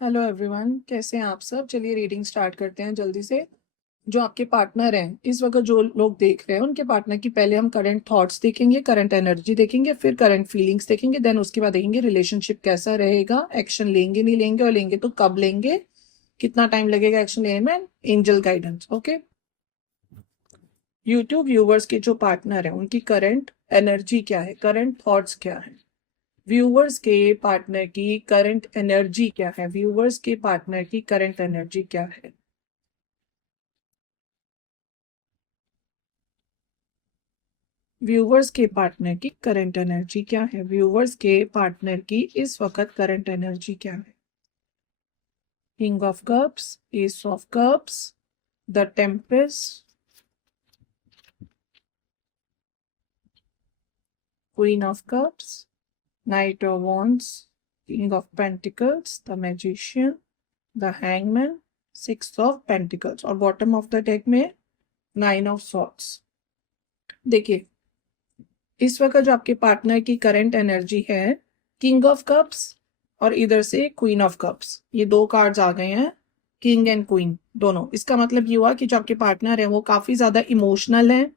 Hello everyone, कैसे हैं आप सब। चलिए रीडिंग स्टार्ट करते हैं जल्दी से। जो आपके पार्टनर हैं इस वक्त, जो लोग देख रहे हैं, उनके पार्टनर की पहले हम करंट थॉट्स देखेंगे, करंट एनर्जी देखेंगे, फिर करंट फीलिंग्स देखेंगे, देन उसके बाद देखेंगे रिलेशनशिप कैसा रहेगा, एक्शन लेंगे नहीं लेंगे, और लेंगे तो कब लेंगे, कितना टाइम लगेगा एक्शन लेने में, angel guidance. Okay. YouTube viewers के जो पार्टनर है उनकी करंट एनर्जी क्या है, करंट थॉट्स क्या है। व्यूवर्स के पार्टनर की करंट एनर्जी क्या है, व्यूवर्स के पार्टनर की करंट एनर्जी क्या है। व्यूवर्स के पार्टनर की करंट एनर्जी क्या है, व्यूवर्स के पार्टनर की इस वक्त करंट एनर्जी क्या है। King of cups, S of cups, the Tempest, queen of cups, night of wands, king of pentacles, the magician, the hangman, six of pentacles, और बॉटम ऑफ द डेक में nine of swords. देखिए, इस वक्त जो आपके partner की current energy है, king of cups और इधर से क्वीन ऑफ कप्स, ये दो कार्ड्स आ गए हैं, किंग एंड क्वीन दोनों। इसका मतलब ये हुआ कि जो आपके पार्टनर है वो काफी ज्यादा इमोशनल है।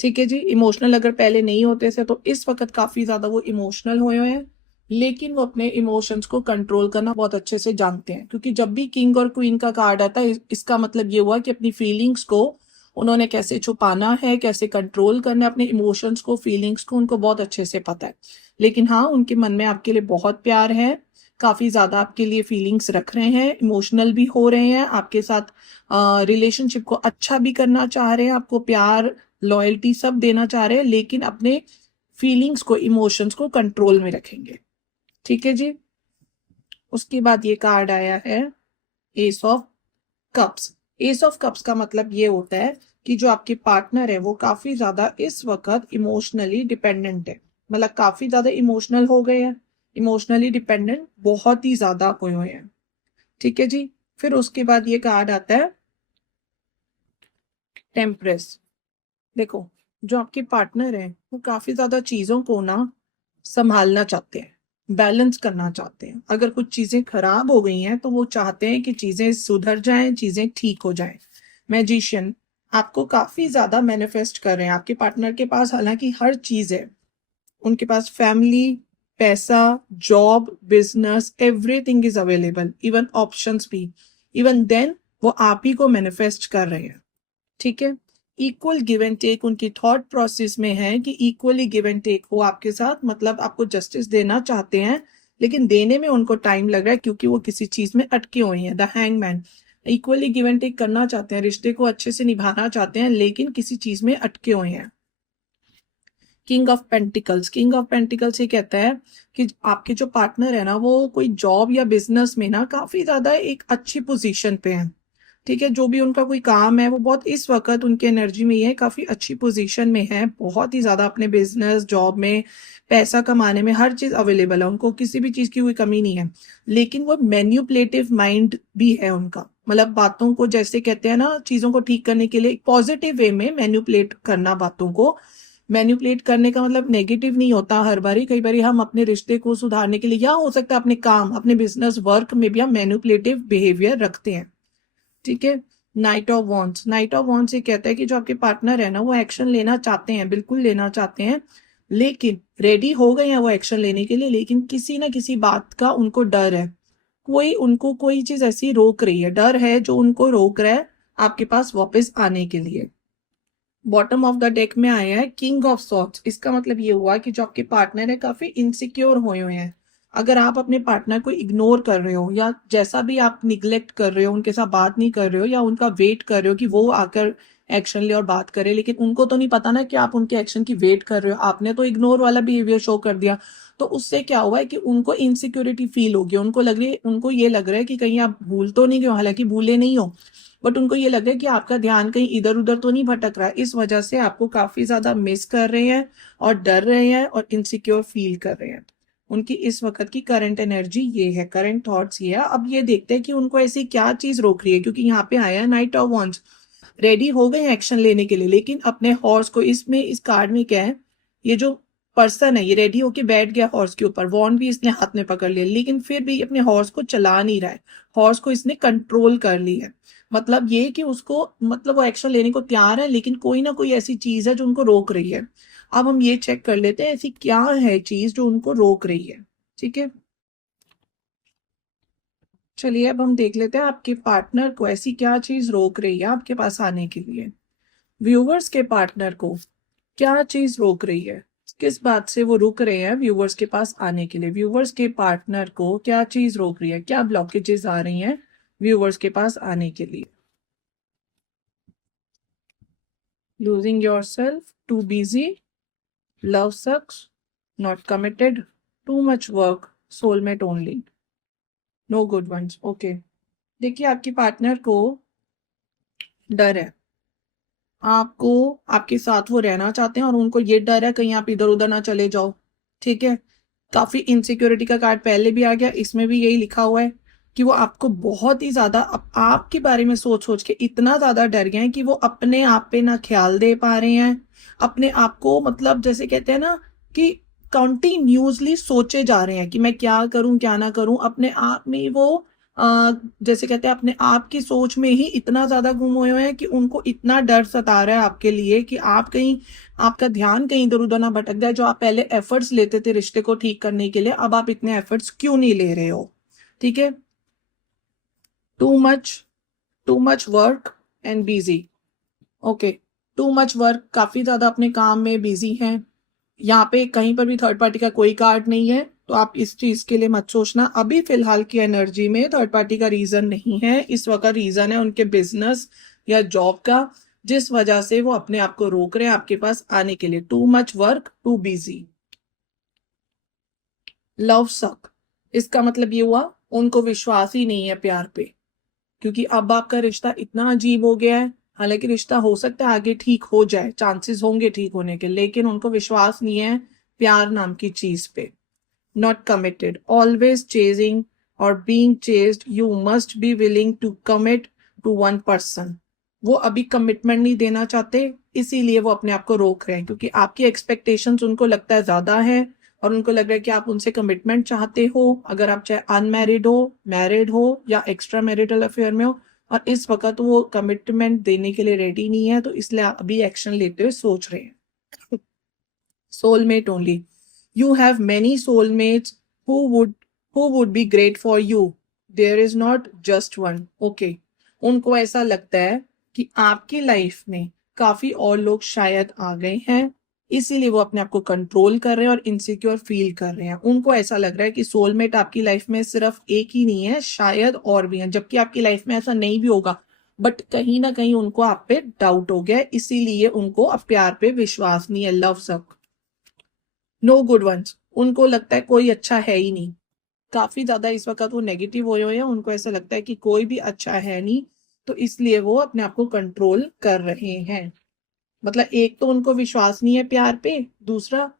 ठीक है जी, इमोशनल अगर पहले नहीं होते थे तो इस वक्त काफी ज्यादा वो इमोशनल हुए हुए हैं, लेकिन वो अपने इमोशंस को कंट्रोल करना बहुत अच्छे से जानते हैं। क्योंकि जब भी किंग और क्वीन का कार्ड आता है, इसका मतलब ये हुआ कि अपनी फीलिंग्स को उन्होंने कैसे छुपाना है, कैसे कंट्रोल करना है अपने इमोशंस को, फीलिंग्स को, उनको बहुत अच्छे से पता है। लेकिन हाँ, उनके मन में आपके लिए बहुत प्यार है, काफी ज्यादा आपके लिए फीलिंग्स रख रहे हैं, इमोशनल भी हो रहे हैं आपके साथ, रिलेशनशिप को अच्छा भी करना चाह रहे हैं, आपको प्यार लॉयल्टी सब देना चाह रहे हैं, लेकिन अपने फीलिंग्स को, इमोशंस को कंट्रोल में रखेंगे। ठीक है जी। उसके बाद ये कार्ड आया है S of cups. S of cups का मतलब ये होता है कि जो आपके पार्टनर है वो काफी ज्यादा इस वक्त इमोशनली डिपेंडेंट है, मतलब काफी ज्यादा इमोशनल हो गए हैं, इमोशनली डिपेंडेंट बहुत ही ज्यादा हुए हुए हैं। ठीक है जी। फिर उसके बाद ये कार्ड आता है टेम्परेस। देखो, जो आपके पार्टनर है वो काफी ज्यादा चीजों को ना संभालना चाहते हैं, बैलेंस करना चाहते हैं। अगर कुछ चीजें खराब हो गई हैं तो वो चाहते हैं कि चीजें सुधर जाएं, चीजें ठीक हो जाएं। मैजिशियन आपको काफी ज्यादा मैनिफेस्ट कर रहे हैं। आपके पार्टनर के पास हालांकि हर चीज है, उनके पास फैमिली, पैसा, job, business, everything is available, even options भी। इवन देन वो आप ही को मैनिफेस्ट कर रहे हैं। ठीक है। इक्वल गिव एंड टेक उनकी थॉट प्रोसेस में है कि इक्वली गिव एंड टेक हो आपके साथ, मतलब आपको जस्टिस देना चाहते हैं, लेकिन देने में उनको टाइम लग रहा है क्योंकि वो किसी चीज में अटके हुए हैं। The hangman equally give and take करना चाहते हैं, रिश्ते को अच्छे से निभाना चाहते हैं, लेकिन किसी चीज में अटके हुए हैं। King of pentacles, king of pentacles ये कहता है कि आपके जो पार्टनर है ना वो कोई जॉब या बिजनेस में ना काफी ज्यादा एक अच्छी पोजीशन पे है। ठीक है, जो भी उनका कोई काम है वो बहुत इस वक्त उनकी एनर्जी में ही है, काफी अच्छी पोजीशन में है, बहुत ही ज्यादा अपने बिजनेस जॉब में पैसा कमाने में हर चीज अवेलेबल है, उनको किसी भी चीज की कोई कमी नहीं है। लेकिन वो मैन्युपुलेटिव माइंड भी है उनका, मतलब बातों को जैसे कहते हैं ना, चीजों को ठीक करने के लिए पॉजिटिव वे में मैन्युपुलेट करना, बातों को मैन्युपुलेट करने का मतलब नेगेटिव नहीं होता हर बारी। कई बारी हम अपने रिश्ते को सुधारने के लिए, या हो सकता है अपने काम, अपने बिजनेस वर्क में भी हम मैन्युपुलेटिव बिहेवियर रखते हैं। ठीक है। Night of wants, night of wants ये कहता है कि जो आपके पार्टनर है ना वो एक्शन लेना चाहते हैं, बिल्कुल लेना चाहते हैं, लेकिन रेडी हो गए हैं वो एक्शन लेने के लिए, लेकिन किसी ना किसी बात का उनको डर है। कोई उनको कोई चीज ऐसी रोक रही है, डर है जो उनको रोक रहा है आपके पास वापस आने के लिए। बॉटम ऑफ द डेक में आया है किंग ऑफ सॉर्ड्स। इसका मतलब ये हुआ कि जो आपके पार्टनर है काफी इनसिक्योर हुए हुए हैं। अगर आप अपने पार्टनर को इग्नोर कर रहे हो, या जैसा भी आप निग्लेक्ट कर रहे हो, उनके साथ बात नहीं कर रहे हो, या उनका वेट कर रहे हो कि वो आकर एक्शन ले और बात करे, लेकिन उनको तो नहीं पता ना कि आप उनके एक्शन की वेट कर रहे हो, आपने तो इग्नोर वाला बिहेवियर शो कर दिया। तो उससे क्या हुआ है कि उनको इनसिक्योरिटी फील होगी, उनको ये लग रहा है कि कहीं आप भूल तो नहीं गए हो, हालांकि भूले नहीं हो, बट उनको ये लग रहा है कि आपका ध्यान कहीं इधर उधर तो नहीं भटक रहा है। इस वजह से आपको काफी ज्यादा मिस कर रहे हैं और डर रहे हैं और इनसिक्योर फील कर रहे हैं। उनकी इस वक्त की करंट एनर्जी ये है, करंट थॉट्स ये है। अब ये देखते हैं कि उनको ऐसी क्या चीज रोक रही है, क्योंकि यहाँ पे आया नाइट ऑफ वॉन्ड्स, रेडी हो गए एक्शन लेने के लिए, लेकिन अपने हॉर्स को, इसमें इस कार्ड में क्या है, ये जो पर्सन है, ये रेडी होके बैठ गया हॉर्स के ऊपर, वॉन्ड भी इसने हाथ में पकड़ लिया, लेकिन फिर भी अपने हॉर्स को चला नहीं रहा है, हॉर्स को इसने कंट्रोल कर लिया है। मतलब ये कि उसको, मतलब वो एक्शन लेने को तैयार है, लेकिन कोई ना कोई ऐसी चीज है जो उनको रोक रही है। अब हम ये चेक कर लेते हैं ऐसी क्या है चीज जो उनको रोक रही है। ठीक है, चलिए अब हम देख लेते हैं आपके पार्टनर को ऐसी क्या चीज रोक रही है आपके पास आने के लिए। व्यूवर्स के पार्टनर को क्या चीज रोक रही है, किस बात से वो रुक रहे हैं व्यूवर्स के पास आने के लिए। व्यूवर्स के पार्टनर को क्या चीज रोक रही है, क्या ब्लॉकेजेस आ रही हैं व्यूवर्स के पास आने के लिए। Losing yourself, too busy, love sucks, not committed, too much work, soulmate only, no good ones. Okay, देखिए आपके पार्टनर को डर है, आपको, आपके साथ वो रहना चाहते हैं और उनको ये डर है कहीं आप इधर उधर ना चले जाओ। ठीक है, काफी इनसिक्योरिटी का कार्ड पहले भी आ गया, इसमें भी यही लिखा हुआ है कि वो आपको बहुत ही ज्यादा आपके बारे में सोच सोच के इतना ज्यादा डर गए हैं कि वो अपने आप पे ना ख्याल दे पा रहे हैं, अपने आप को, मतलब जैसे कहते हैं ना कि कंटिन्यूसली सोचे जा रहे हैं कि मैं क्या करूं क्या ना करूं, अपने आप में वो जैसे कहते हैं अपने आप की सोच में ही इतना ज्यादा गुम हुए हैं कि उनको इतना डर सता रहा है आपके लिए कि आप कहीं, आपका ध्यान कहीं इधर उधर ना भटक जाए। जो आप पहले एफर्ट्स लेते थे रिश्ते को ठीक करने के लिए, अब आप इतने एफर्ट्स क्यों नहीं ले रहे हो। ठीक है, to much work and busy. Okay, to much work, काफी ज्यादा अपने काम में बिजी हैं। यहाँ पे कहीं पर भी थर्ड पार्टी का कोई कार्ड नहीं है, तो आप इस चीज के लिए मत सोचना। अभी फिलहाल की एनर्जी में थर्ड पार्टी का रीजन नहीं है, इस वक्त रीजन है उनके बिजनेस या जॉब का, जिस वजह से वो अपने आप को रोक रहे हैं आपके पास आने के लिए। To much work, to busy, love सक, इसका मतलब ये हुआ उनको विश्वास ही नहीं है प्यार पे, क्योंकि अब आपका रिश्ता इतना अजीब हो गया है। हालांकि रिश्ता हो सकता है आगे ठीक हो जाए, चांसेस होंगे ठीक होने के, लेकिन उनको विश्वास नहीं है प्यार नाम की चीज पे। नॉट कमिटेड, ऑलवेज चेजिंग और being chased, you must be willing to commit to one person. वो अभी कमिटमेंट नहीं देना चाहते, इसीलिए वो अपने आप को रोक रहे हैं, क्योंकि आपकी एक्सपेक्टेशंस उनको लगता है ज्यादा है और उनको लग रहा है कि आप उनसे कमिटमेंट चाहते हो, अगर आप चाहे अनमैरिड हो, मैरिड हो या एक्स्ट्रा मैरिटल अफेयर में हो, और इस वक्त वो कमिटमेंट देने के लिए रेडी नहीं है, तो इसलिए अभी एक्शन लेते हुए सोच रहे हैं। Soulmate only, you have many soulmates who would be great for you, there is not just one। okay, उनको ऐसा लगता है कि आपकी लाइफ में काफी और लोग शायद आ गए हैं, इसीलिए वो अपने आप को कंट्रोल कर रहे हैं और इनसिक्योर फील कर रहे हैं। उनको ऐसा लग रहा है कि सोलमेट आपकी लाइफ में सिर्फ एक ही नहीं है, शायद और भी हैं, जबकि आपकी लाइफ में ऐसा नहीं भी होगा, बट कहीं ना कहीं उनको आप पे डाउट हो गया, इसीलिए उनको अब प्यार पे विश्वास नहीं है। लव सक, नो गुड वंस, उनको लगता है कोई अच्छा है ही नहीं, काफी ज्यादा इस वक्त वो नेगेटिव हुए हुए हैं, उनको ऐसा लगता है कि कोई भी अच्छा है नहीं, तो इसलिए वो अपने आप को कंट्रोल कर रहे हैं। मतलब एक तो उनको विश्वास नहीं है प्यार पे, दूसरा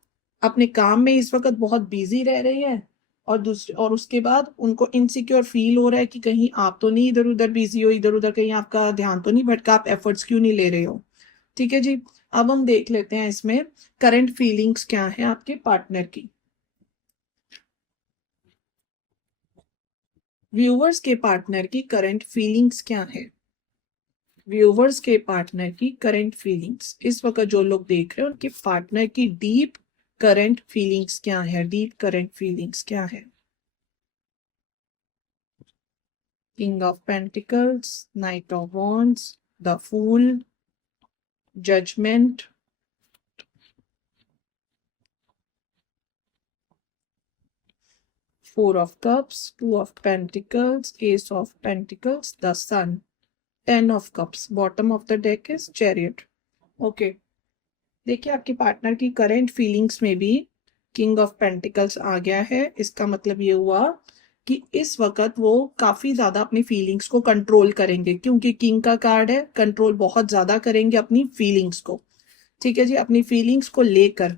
अपने काम में इस वक्त बहुत बिजी रह रहे हैं, और दूसरे, और उसके बाद उनको इनसिक्योर फील हो रहा है कि कहीं आप तो नहीं इधर उधर बिजी हो, इधर उधर कहीं आपका ध्यान तो नहीं भटका, आप एफर्ट्स क्यों नहीं ले रहे हो। ठीक है जी, अब हम देख लेते हैं इसमें करंट फीलिंग्स क्या है आपके पार्टनर की। व्यूवर्स के पार्टनर की करंट फीलिंग्स क्या है, व्यूवर्स के पार्टनर की करंट फीलिंग्स, इस वक्त जो लोग देख रहे हैं उनके पार्टनर की डीप करंट फीलिंग्स क्या है, डीप करंट फीलिंग्स क्या है। King of pentacles, knight of wands, the fool, judgement, Four of Cups, Two of Pentacles, Ace of Pentacles, the Sun, Ten of Cups, bottom of the deck is Chariot। Okay, देखिए आपके partner की current feelings में भी king of pentacles आ गया है। इसका मतलब ये हुआ कि इस वक्त वो काफी ज्यादा अपनी फीलिंग्स को कंट्रोल करेंगे, क्योंकि किंग का कार्ड है, कंट्रोल बहुत ज्यादा करेंगे अपनी फीलिंग्स को। ठीक है जी, अपनी फीलिंग्स को लेकर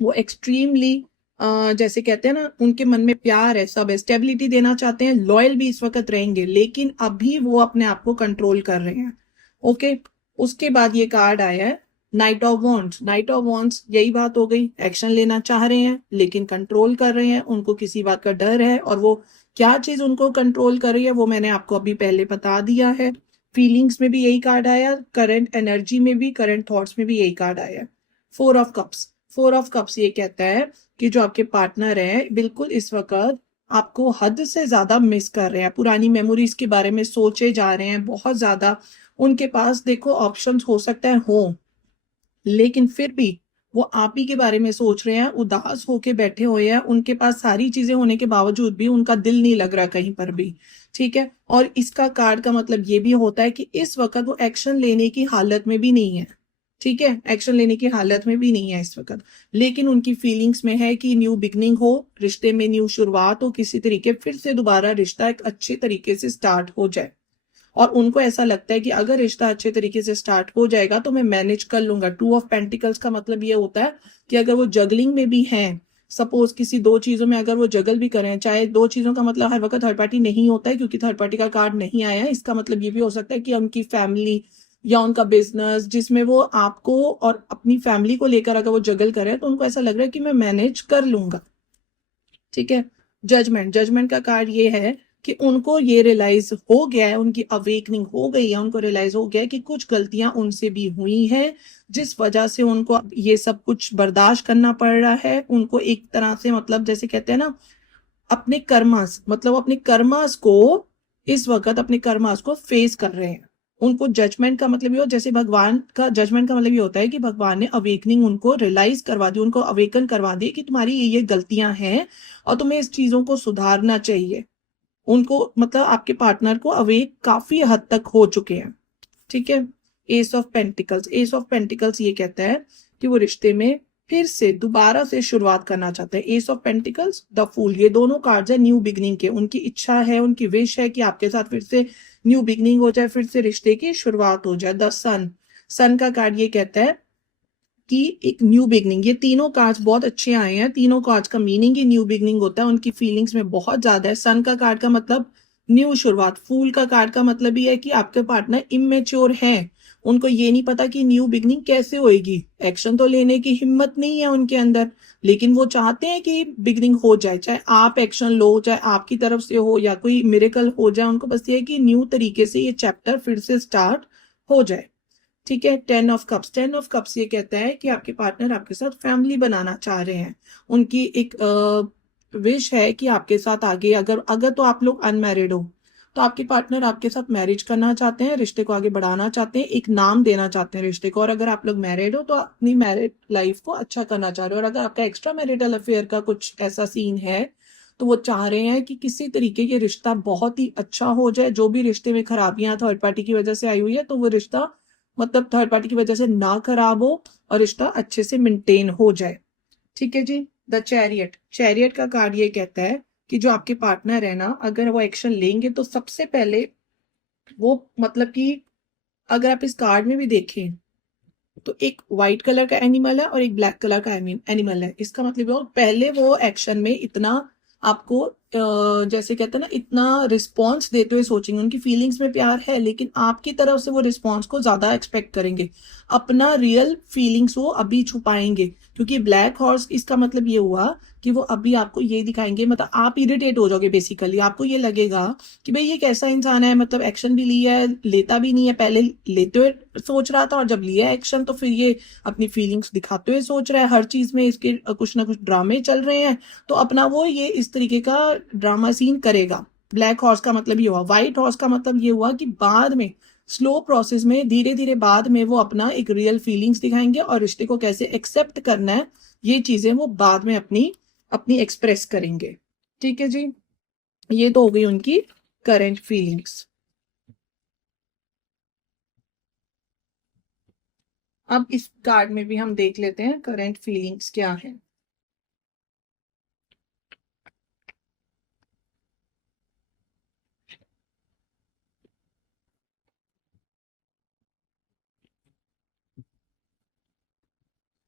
वो एक्सट्रीमली, जैसे कहते हैं ना, उनके मन में प्यार है, सब है, स्टेबिलिटी देना चाहते हैं, लॉयल भी इस वक्त रहेंगे, लेकिन अभी वो अपने आप को कंट्रोल कर रहे हैं। ओके, उसके बाद ये कार्ड आया है नाइट ऑफ वॉन्ट्स यही बात हो गई, एक्शन लेना चाह रहे हैं लेकिन कंट्रोल कर रहे हैं, उनको किसी बात का डर है, और वो क्या चीज उनको कंट्रोल कर रही है वो मैंने आपको अभी पहले बता दिया है। फीलिंग्स में भी यही कार्ड आया, करंट एनर्जी में भी, करंट थॉट्स में भी यही कार्ड आया। Four of cups, four of cups ये कहता है कि जो आपके पार्टनर है बिल्कुल इस वक्त आपको हद से ज्यादा मिस कर रहे हैं, पुरानी मेमोरीज के बारे में सोचे जा रहे हैं बहुत ज्यादा। उनके पास देखो ऑप्शंस हो सकता है हो, लेकिन फिर भी वो आप ही के बारे में सोच रहे हैं, उदास होके बैठे हुए हैं, उनके पास सारी चीजें होने के बावजूद भी उनका दिल नहीं लग रहा कहीं पर भी। ठीक है, और इसका कार्ड का मतलब ये भी होता है कि इस वक्त वो एक्शन लेने की हालत में भी नहीं है। ठीक है, एक्शन लेने की हालत में भी नहीं है इस वक्त, लेकिन उनकी फीलिंग्स में है कि न्यू बिगनिंग हो, रिश्ते में न्यू शुरुआत हो, किसी तरीके फिर से दोबारा रिश्ता एक अच्छे तरीके से स्टार्ट हो जाए। और उनको ऐसा लगता है कि अगर रिश्ता अच्छे तरीके से स्टार्ट हो जाएगा तो मैं मैनेज कर लूंगा। टू ऑफ पेंटिकल्स का मतलब ये होता है कि अगर वो जगलिंग में भी हैं, सपोज किसी दो चीजों में अगर वो जगल भी करें, चाहे दो चीजों का मतलब हर वक्त थर्ड पार्टी नहीं होता है क्योंकि थर्ड पार्टी का कार्ड नहीं आया है, इसका मतलब ये भी हो सकता है कि उनकी फैमिली या उनका बिजनेस जिसमें वो आपको और अपनी फैमिली को लेकर अगर वो जगल करें तो उनको ऐसा लग रहा है कि मैं मैनेज कर लूंगा। ठीक है, जजमेंट, जजमेंट का कार्ड ये है कि उनको ये रियलाइज हो गया है, उनकी अवेकनिंग हो गई है, उनको रियलाइज हो गया है कि कुछ गलतियां उनसे भी हुई हैं जिस वजह से उनको अब ये सब कुछ बर्दाश्त करना पड़ रहा है। उनको एक तरह से मतलब जैसे कहते हैं ना अपने कर्मास, मतलब अपने कर्मास को इस वक्त अपने कर्मास को फेस कर रहे हैं। उनको जजमेंट का मतलब ये हो, जैसे भगवान का जजमेंट का मतलब ये होता है कि भगवान ने अवेकनिंग उनको रियलाइज करवा दी, उनको अवेकन करवा दी कि तुम्हारी ये गलतियां हैं और तुम्हें इस चीजों को सुधारना चाहिए। उनको मतलब आपके पार्टनर को अवेक काफी हद तक हो चुके हैं। ठीक है, S of pentacles, S of pentacles ये कहता है कि वो रिश्ते में फिर से दोबारा से शुरुआत करना चाहते हैं। Ace of pentacles, the fool, ये दोनों कार्ड्स है न्यू बिगनिंग के। उनकी इच्छा है, उनकी विश है कि आपके साथ फिर से न्यू बिगनिंग हो जाए, फिर से रिश्ते की शुरुआत हो जाए। द सन, सन का कार्ड ये कहता है कि एक न्यू बिगनिंग, ये तीनों कार्ड्स बहुत अच्छे आए हैं, तीनों कार्ड्स का मीनिंग ही न्यू बिगनिंग होता है। उनकी फीलिंग्स में बहुत ज्यादा है। सन का कार्ड का मतलब न्यू शुरुआत, फूल का कार्ड का मतलब ये है कि आपके पार्टनर इमेच्योर हैं, उनको ये नहीं पता कि न्यू बिगनिंग कैसे होएगी, एक्शन तो लेने की हिम्मत नहीं है उनके अंदर, लेकिन वो चाहते हैं कि बिगनिंग हो जाए, चाहे आप एक्शन लो, चाहे आपकी तरफ से हो या कोई मिरेकल हो जाए, उनको बस ये है कि न्यू तरीके से ये चैप्टर फिर से स्टार्ट हो जाए। ठीक है, ten of cups, ten of cups ये कहता है कि आपके पार्टनर आपके साथ फैमिली बनाना चाह रहे हैं। उनकी एक विश है कि आपके साथ आगे, अगर अगर तो आप लोग अनमैरिड हो तो आपके पार्टनर आपके साथ मैरिज करना चाहते हैं, रिश्ते को आगे बढ़ाना चाहते हैं, एक नाम देना चाहते हैं रिश्ते को। और अगर आप लोग मैरिड हो तो अपनी मैरिड लाइफ को अच्छा करना चाह रहे हो। और अगर आपका एक्स्ट्रा मैरिटल अफेयर का कुछ ऐसा सीन है तो वो चाह रहे हैं कि किसी तरीके ये रिश्ता बहुत ही अच्छा हो जाए, जो भी रिश्ते में खराबियां थर्ड पार्टी की वजह से आई हुई है तो वो रिश्ता मतलब थर्ड पार्टी की वजह से ना खराब हो और रिश्ता अच्छे से मेंटेन हो जाए। ठीक है जी, द चैरियट, चैरियट का कार्ड ये कहता है कि जो आपके पार्टनर है ना, अगर वो एक्शन लेंगे तो सबसे पहले वो मतलब कि अगर आप इस कार्ड में भी देखें तो एक व्हाइट कलर का एनिमल है और एक ब्लैक कलर का एनिमल है। इसका मतलब वो पहले वो एक्शन में इतना आपको जैसे कहते हैं ना इतना रिस्पॉन्स देते हुए सोचेंगे, उनकी फीलिंग्स में प्यार है लेकिन आपकी तरफ से वो रिस्पॉन्स को ज्यादा एक्सपेक्ट करेंगे, अपना रियल फीलिंग्स वो अभी छुपाएंगे। क्योंकि ब्लैक हॉर्स इसका मतलब ये हुआ कि वो अभी आपको ये दिखाएंगे, मतलब आप इरिटेट हो जाओगे, बेसिकली आपको ये लगेगा कि भाई ये कैसा इंसान है, मतलब एक्शन भी लिया है, लेता भी नहीं है, पहले लेते हुए सोच रहा था और जब लिया एक्शन तो फिर ये अपनी फीलिंग्स दिखाते हुए सोच रहा है, हर चीज में इसके कुछ ना कुछ ड्रामे चल रहे हैं, तो अपना वो ये इस तरीके का ड्रामा सीन करेगा। ब्लैक हॉर्स का मतलब ये हुआ। व्हाइट हॉर्स का मतलब ये हुआ कि बाद में स्लो प्रोसेस में धीरे धीरे बाद में वो अपना एक रियल फीलिंग्स दिखाएंगे और रिश्ते को कैसे एक्सेप्ट करना है ये चीजें वो बाद में अपनी अपनी एक्सप्रेस करेंगे। ठीक है जी, ये तो हो गई उनकी करंट फीलिंग्स। अब इस कार्ड में भी हम देख लेते हैं करंट फीलिंग्स क्या है।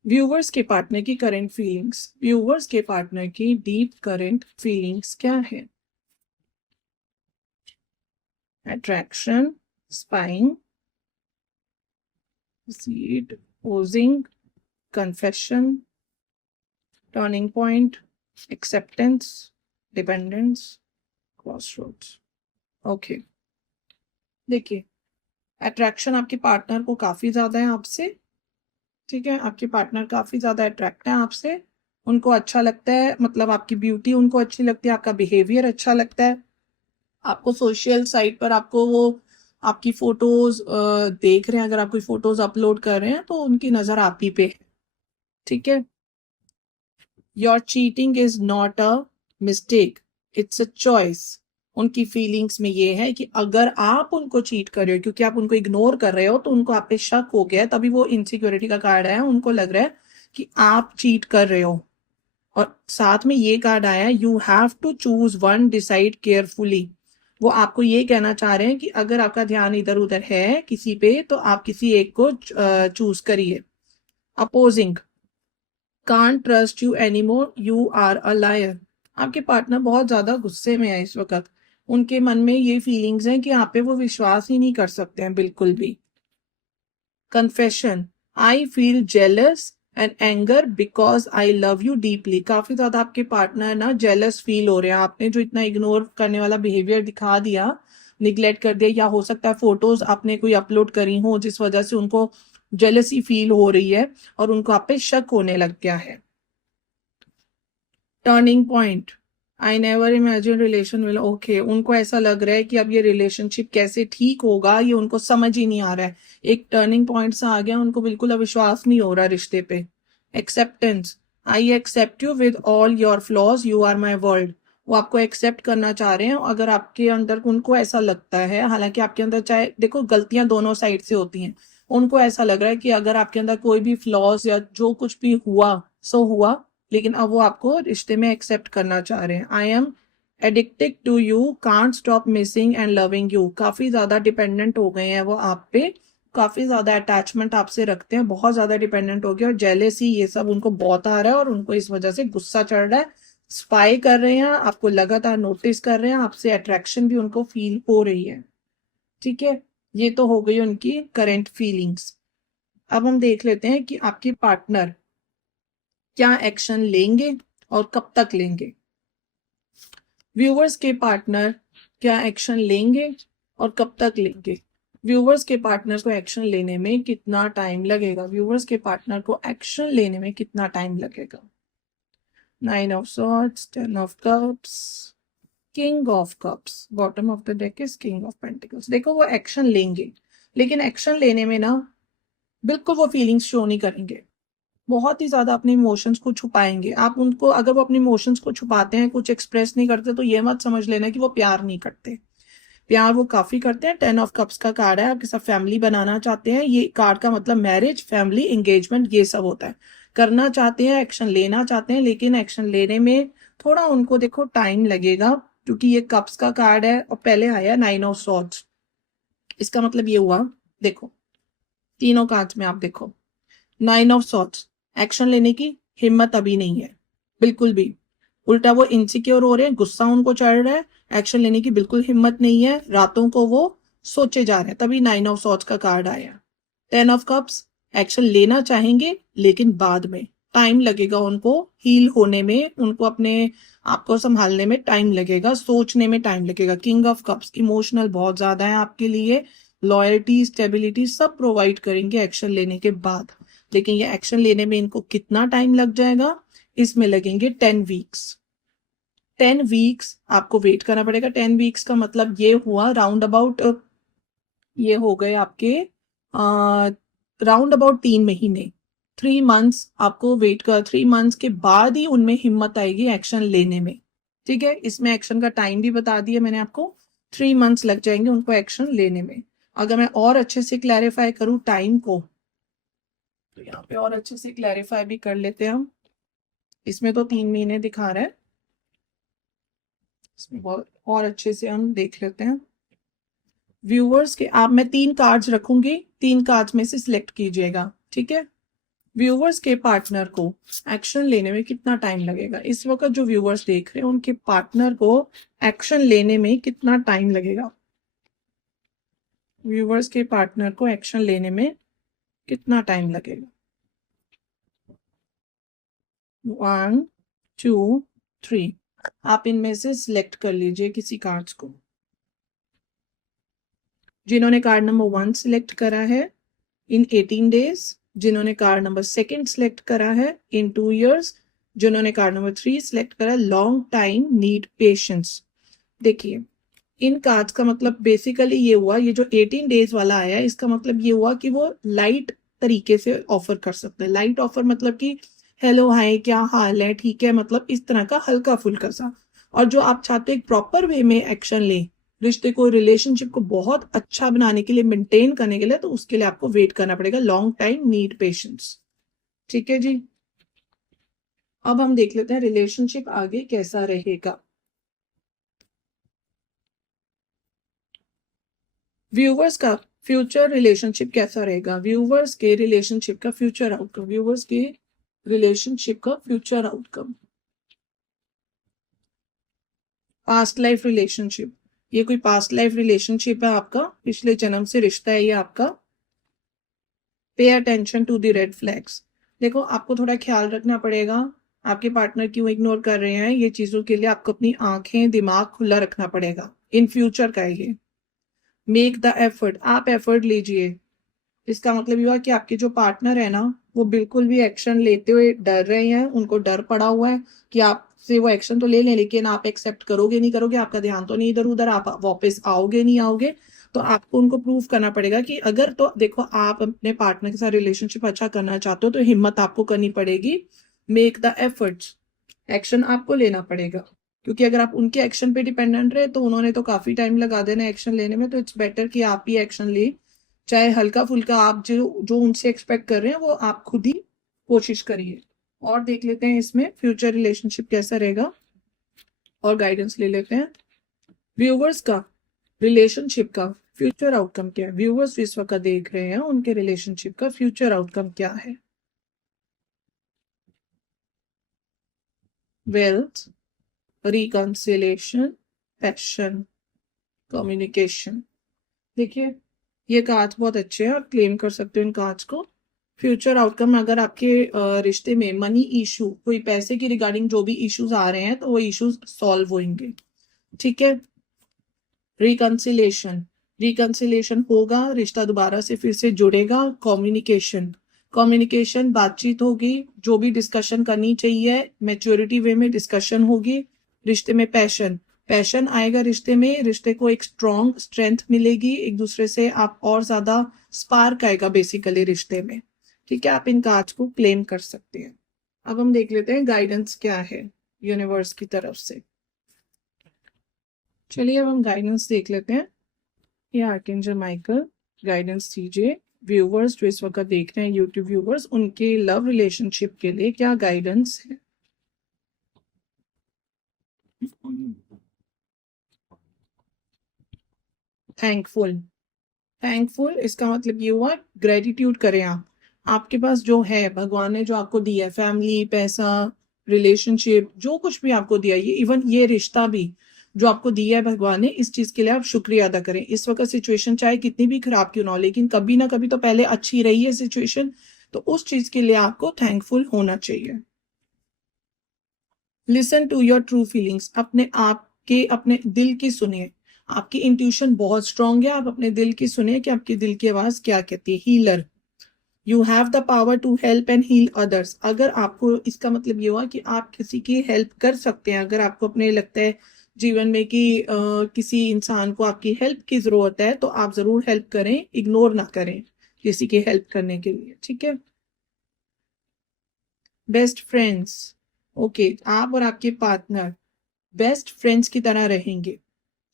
व्यूवर्स के पार्टनर की करंट फीलिंग्स, व्यूवर्स के पार्टनर की डीप करंट फीलिंग्स क्या है। Attraction, spying, seed, Posing, confession, turning point, acceptance, dependence, crossroads. Okay देखिए, अट्रैक्शन आपके पार्टनर को काफी ज्यादा है आपसे, ठीक है, आपके पार्टनर काफी ज्यादा अट्रैक्ट है आपसे, उनको अच्छा लगता है, मतलब आपकी ब्यूटी उनको अच्छी लगती है, आपका बिहेवियर अच्छा लगता है, आपको सोशल साइट पर आपको वो आपकी फोटोज देख रहे हैं, अगर आप कोई फोटोज अपलोड कर रहे हैं तो उनकी नजर आप ही पे है, ठीक है। Your cheating is not a mistake, it's a choice. उनकी फीलिंग्स में ये है कि अगर आप उनको चीट कर रहे हो क्योंकि आप उनको इग्नोर कर रहे हो तो उनको आप पे शक हो गया है, तभी वो इनसिक्योरिटी का कार्ड है, उनको लग रहा है कि आप चीट कर रहे हो। और साथ में ये कार्ड आया, you have to choose one, decide carefully. वो आपको ये कहना चाह रहे हैं कि अगर आपका ध्यान इधर उधर है किसी पे तो आप किसी एक को चूज करिए। Opposing, can't trust you any more, you are a liar. आपके पार्टनर बहुत ज्यादा गुस्से में है इस वक्त, उनके मन में ये फीलिंग्स हैं कि आप पे वो विश्वास ही नहीं कर सकते हैं बिल्कुल भी। Confession, I feel jealous and anger because I love you deeply. काफी ज्यादा आपके पार्टनर ना जेलस फील हो रहे हैं, आपने जो इतना इग्नोर करने वाला बिहेवियर दिखा दिया, निग्लेक्ट कर दिया, या हो सकता है फोटोज आपने कोई अपलोड करी हो जिस वजह से उनको जेलसी फील हो रही है और उनको आप पे शक होने लग गया है। Turning point, I never imagine relation will, okay, उनको ऐसा लग रहा है कि अब ये रिलेशनशिप कैसे ठीक होगा ये उनको समझ ही नहीं आ रहा है, एक टर्निंग पॉइंट सा आ गया, उनको बिल्कुल अविश्वास नहीं हो रहा रिश्ते पे। Acceptance, I accept you with all your flaws, you are my world. वो आपको एक्सेप्ट करना चाह रहे हैं, अगर आपके अंदर उनको ऐसा लगता है, हालांकि आपके अंदर चाहे देखो गलतियां दोनों साइड से होती हैं, उनको ऐसा लग रहा है कि अगर आपके अंदर कोई भी फ्लॉज या जो कुछ भी हुआ सो हुआ, लेकिन अब वो आपको रिश्ते में एक्सेप्ट करना चाह रहे हैं। I am addicted to you, can't stop missing and loving you. काफी ज्यादा डिपेंडेंट हो गए हैं वो आप पे, काफी ज्यादा अटैचमेंट आपसे रखते हैं, बहुत ज्यादा डिपेंडेंट हो गए, और जेलेसी ये सब उनको बहुत आ रहा है और उनको इस वजह से गुस्सा चढ़ रहा है, स्पाई कर रहे हैं, आपको लगातार नोटिस कर रहे हैं, आपसे अट्रैक्शन भी उनको फील हो रही है, ठीक है। ये तो हो गई उनकी करंट फीलिंग्स। अब हम देख लेते हैं कि आपके पार्टनर क्या एक्शन लेंगे और कब तक लेंगे। व्यूवर्स के पार्टनर क्या एक्शन लेंगे और कब तक लेंगे। व्यूवर्स के पार्टनर को एक्शन लेने में कितना टाइम लगेगा, व्यूवर्स के पार्टनर को एक्शन लेने में कितना टाइम लगेगा। 9 of swords, 10 of cups, king of cups, bottom of the deck is king of pentacles. देखो वो एक्शन लेंगे, लेकिन एक्शन लेने में ना बिल्कुल वो फीलिंग्स शो नहीं करेंगे, बहुत ही ज्यादा अपने इमोशंस को छुपाएंगे। आप उनको, अगर वो अपने इमोशंस को छुपाते हैं, कुछ एक्सप्रेस नहीं करते, तो ये मत समझ लेना कि वो प्यार नहीं करते, प्यार वो काफी करते हैं। 10 ऑफ कप्स का कार्ड है, आपके साथ फैमिली बनाना चाहते हैं, ये कार्ड का मतलब मैरिज, फैमिली, एंगेजमेंट ये सब होता है, करना चाहते हैं, एक्शन लेना चाहते हैं, लेकिन एक्शन लेने में थोड़ा उनको देखो टाइम लगेगा, क्योंकि ये कप्स का कार्ड है और पहले आया 9 ऑफ सॉर्ड्स। इसका मतलब ये हुआ, देखो तीनों कार्ड्स में आप देखो 9 ऑफ सॉर्ड्स, एक्शन लेने की हिम्मत अभी नहीं है बिल्कुल भी, उल्टा वो इनसिक्योर हो रहे हैं, गुस्सा उनको चढ़ रहा है, एक्शन लेने की बिल्कुल हिम्मत नहीं है, रातों को वो सोचे जा रहे हैं, तभी 9 ऑफ सॉर्ड्स का कार्ड आया। 10 ऑफ कप्स, एक्शन लेना चाहेंगे लेकिन बाद में, टाइम लगेगा उनको हील होने में, उनको अपने आप को संभालने में टाइम लगेगा, सोचने में टाइम लगेगा। किंग ऑफ कप्स, इमोशनल बहुत ज्यादा है आपके लिए, लॉयल्टी, स्टेबिलिटी सब प्रोवाइड करेंगे एक्शन लेने के बाद, लेकिन ये एक्शन लेने में इनको कितना टाइम लग जाएगा, इसमें लगेंगे 10 वीक्स। 10 वीक्स आपको वेट करना पड़ेगा। 10 वीक्स का मतलब ये हुआ राउंड अबाउट, ये हो गए आपके राउंड अबाउट 3 महीने, 3 मंथ्स आपको वेट कर, 3 मंथ्स के बाद ही उनमें हिम्मत आएगी एक्शन लेने में, ठीक है। इसमें एक्शन का टाइम भी बता दिया मैंने आपको, 3 मंथ्स लग जाएंगे उनको एक्शन लेने में। अगर मैं और अच्छे से क्लैरिफाई करूं टाइम को, तो यहाँ पे और अच्छे से क्लैरिफाई भी कर लेते हैं हम। इसमें तो 3 महीने दिखा रहा है, इसमें बहुत और अच्छे से हम देख लेते हैं। व्यूअर्स के, आप मैं 3 कार्ड्स रखूंगी, 3 कार्ड्स में से सिलेक्ट कीजिएगा, ठीक है। व्यूअर्स के पार्टनर को एक्शन लेने में कितना टाइम लगेगा, इस वक्त जो व्यूअर्स देख रहे हैं उनके पार्टनर को एक्शन लेने में कितना टाइम लगेगा, व्यूअर्स के पार्टनर को एक्शन लेने में कितना टाइम लगेगा। 1 2 3। आप इनमें से सिलेक्ट कर लीजिए किसी कार्ड्स को। जिन्होंने कार्ड नंबर 1 सिलेक्ट करा है इन 18 डेज, जिन्होंने कार्ड नंबर 2 सिलेक्ट करा है इन 2 years, जिन्होंने कार्ड नंबर 3 सिलेक्ट करा है लॉन्ग टाइम नीड पेशेंस। देखिए इन कार्ड्स का मतलब बेसिकली ये हुआ, ये जो 18 डेज वाला आया इसका मतलब ये हुआ कि वो लाइट तरीके से ऑफर कर सकते हैं। लाइट ऑफर मतलब कि हेलो हाय क्या हाल है, ठीक है, मतलब इस तरह का हल्का फुल्का सा। और जो आप चाहते हो एक प्रॉपर वे में एक्शन ले, रिश्ते को रिलेशनशिप को बहुत अच्छा बनाने के लिए, मेंटेन करने के लिए, तो उसके लिए आपको वेट करना पड़ेगा। Long time need patience. ठीक है जी। अब हम देख लेते हैं रिलेशनशिप आगे कैसा रहेगा। व्यूवर्स का फ्यूचर रिलेशनशिप कैसा रहेगा, व्यूवर्स के रिलेशनशिप का फ्यूचर आउटकम, व्यूवर्स के रिलेशनशिप का future outcome. Past life relationship, ये कोई पास्ट लाइफ रिलेशनशिप है आपका, पिछले जन्म से रिश्ता है ये आपका। Pay attention to the red flags. देखो आपको थोड़ा ख्याल रखना पड़ेगा, आपके पार्टनर क्यों इग्नोर कर रहे हैं, ये चीजों के लिए आपको अपनी आंखें दिमाग खुला रखना पड़ेगा। इन फ्यूचर का ये मेक द एफर्ट, आप एफर्ट लीजिए। इसका मतलब ये हुआ कि आपके जो पार्टनर है ना वो बिल्कुल भी एक्शन लेते हुए डर रहे हैं, उनको डर पड़ा हुआ है कि आपसे वो एक्शन तो ले लें लेकिन आप एक्सेप्ट करोगे नहीं करोगे, आपका ध्यान तो नहीं इधर उधर, आप वापस आओगे नहीं आओगे। तो आपको उनको प्रूव करना पड़ेगा कि अगर, तो देखो आप अपने पार्टनर के साथ रिलेशनशिप अच्छा करना चाहते हो तो हिम्मत आपको करनी पड़ेगी। मेक द एफर्ट्स, एक्शन आपको लेना पड़ेगा। क्योंकि अगर आप उनके एक्शन पे डिपेंडेंट रहे तो उन्होंने तो काफी टाइम लगा देना एक्शन लेने में, तो इट्स बेटर कि आप ही एक्शन ले। चाहे हल्का फुल्का, आप जो जो उनसे एक्सपेक्ट कर रहे हैं वो आप खुद ही कोशिश करिए। और देख लेते हैं इसमें फ्यूचर रिलेशनशिप कैसा रहेगा और गाइडेंस ले लेते हैं। व्यूवर्स का रिलेशनशिप का फ्यूचर आउटकम क्या है, व्यूवर्स इस वक्त देख रहे हैं उनके रिलेशनशिप का फ्यूचर आउटकम क्या है। Wealth, reconciliation, passion, communication. देखिए ये कार्ड्स बहुत अच्छे हैं और क्लेम कर सकते हो इन कार्ड्स को। फ्यूचर आउटकम, अगर आपके रिश्ते में मनी इशू, कोई पैसे की रिगार्डिंग जो भी इश्यूज आ रहे हैं तो वो इश्यूज सॉल्व होंगे। ठीक है। रिकंसिलेशन, रिकंसिलेशन होगा, रिश्ता दोबारा से फिर से जुड़ेगा। कम्युनिकेशन, कम्युनिकेशन बातचीत होगी, जो भी डिस्कशन करनी चाहिए मैच्योरिटी वे में डिस्कशन होगी। रिश्ते में पैशन, पैशन आएगा रिश्ते में, रिश्ते को एक स्ट्रॉन्ग स्ट्रेंथ मिलेगी, एक दूसरे से आप और ज्यादा स्पार्क आएगा बेसिकली रिश्ते में। ठीक है, आप इन कार्ड्स को क्लेम कर सकते हैं। अब हम देख लेते हैं गाइडेंस क्या है यूनिवर्स की तरफ से। चलिए अब हम गाइडेंस देख लेते हैं। ये आर्कएंजल माइकल गाइडेंस दीजिए व्यूवर्स जो इस वक्त देख रहे हैं, यूट्यूब व्यूवर्स, उनके लव रिलेशनशिप के लिए क्या गाइडेंस है। थैंकफुल, थैंकफुल इसका मतलब ये हुआ ग्रेटिट्यूड करें आप। आपके पास जो है, भगवान ने जो आपको दिया है, फैमिली, पैसा, रिलेशनशिप, जो कुछ भी आपको दिया है, ये इवन ये रिश्ता भी जो आपको दिया है भगवान ने, इस चीज के लिए आप शुक्रिया अदा करें। इस वक्त सिचुएशन चाहे कितनी भी खराब क्यों ना हो, लेकिन कभी ना कभी तो पहले अच्छी रही है सिचुएशन, तो उस चीज के लिए आपको थैंकफुल होना चाहिए। Listen to your true feelings, अपने आप के अपने दिल की सुनिए। आपकी इंट्यूशन बहुत स्ट्रांग है, आप अपने दिल की सुनिए कि आपकी दिल की आवाज क्या कहती है। Healer, you have the power to help and heal others. अगर आपको, इसका मतलब ये हुआ कि आप किसी की हेल्प कर सकते हैं। अगर आपको अपने लगता है जीवन में कि किसी इंसान को आपकी हेल्प की जरूरत है तो आप जरूर हेल्प करें, इग्नोर ना करें किसी की हेल्प करने के लिए। ठीक है। बेस्ट फ्रेंड्स, ओके, आप और आपके पार्टनर बेस्ट फ्रेंड्स की तरह रहेंगे।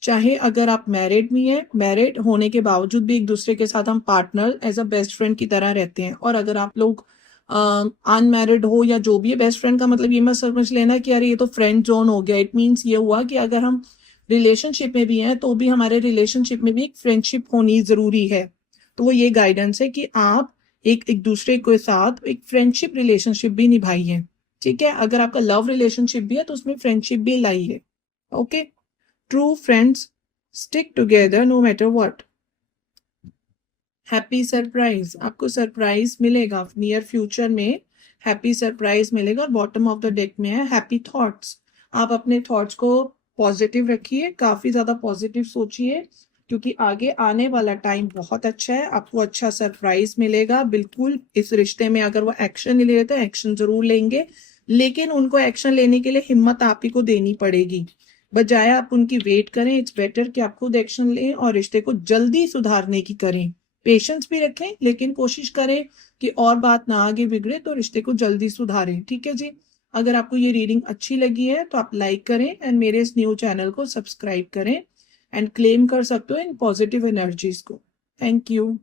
चाहे अगर आप मैरिड भी हैं, मैरिड होने के बावजूद भी एक दूसरे के साथ हम partner as a best friend की तरह रहते हैं। और अगर आप लोग अनमैरिड हो या जो भी है, बेस्ट फ्रेंड का मतलब ये मत समझ लेना कि अरे ये तो फ्रेंड जोन हो गया। इट मीन्स ये हुआ कि अगर हम रिलेशनशिप में भी हैं तो भी हमारे रिलेशनशिप में भी एक फ्रेंडशिप होनी जरूरी है। तो वो ये गाइडेंस है कि आप एक एक दूसरे के साथ एक फ्रेंडशिप रिलेशनशिप भी निभाइए। ठीक है, अगर आपका लव रिलेशनशिप भी है तो उसमें फ्रेंडशिप भी लाइए। Okay. True friends stick together no matter what. Happy surprise, आपको सरप्राइज मिलेगा नियर फ्यूचर में। हैप्पी सरप्राइज मिलेगा। और बॉटम ऑफ द डेक में है हैप्पी थॉट्स। आप अपने थॉट्स को पॉजिटिव रखिए, काफी ज्यादा पॉजिटिव सोचिए, क्योंकि आगे आने वाला टाइम बहुत अच्छा है, आपको अच्छा सरप्राइज मिलेगा। बिल्कुल इस रिश्ते में अगर वो एक्शन नहीं ले रहे तो एक्शन जरूर लेंगे, लेकिन उनको एक्शन लेने के लिए हिम्मत आप ही को देनी पड़ेगी। बजाय आप उनकी वेट करें, इट्स बेटर कि आप खुद एक्शन लें और रिश्ते को जल्दी सुधारने की करें। पेशेंस भी रखें, लेकिन कोशिश करें कि और बात ना आगे बिगड़े तो रिश्ते को जल्दी सुधारें। ठीक है जी। अगर आपको ये रीडिंग अच्छी लगी है तो आप लाइक करें एंड मेरे इस न्यू चैनल को सब्सक्राइब करें एंड क्लेम कर सकते हो इन पॉजिटिव एनर्जीज को। Thank you.